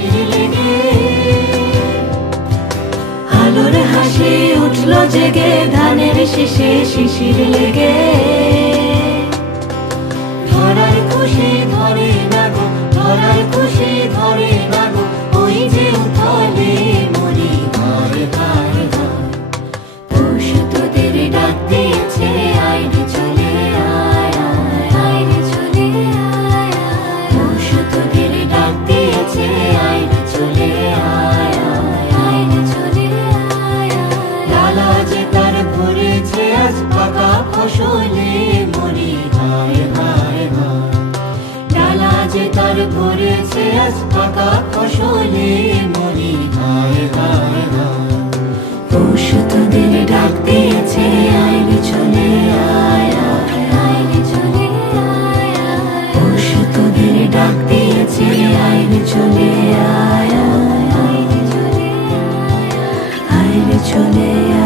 লেগে আলোর হাসি উঠল জেগে ধানের শীষে শিশির লেগে। ধরার খুশি ধরে তার ভরেছে আজ পাকা ফসলে মরি, হায় হায় হায়। চলে, আয় আয় আইরে চলে, আয় আয়। চলে, আয় আয় আইরে চলে, আয়।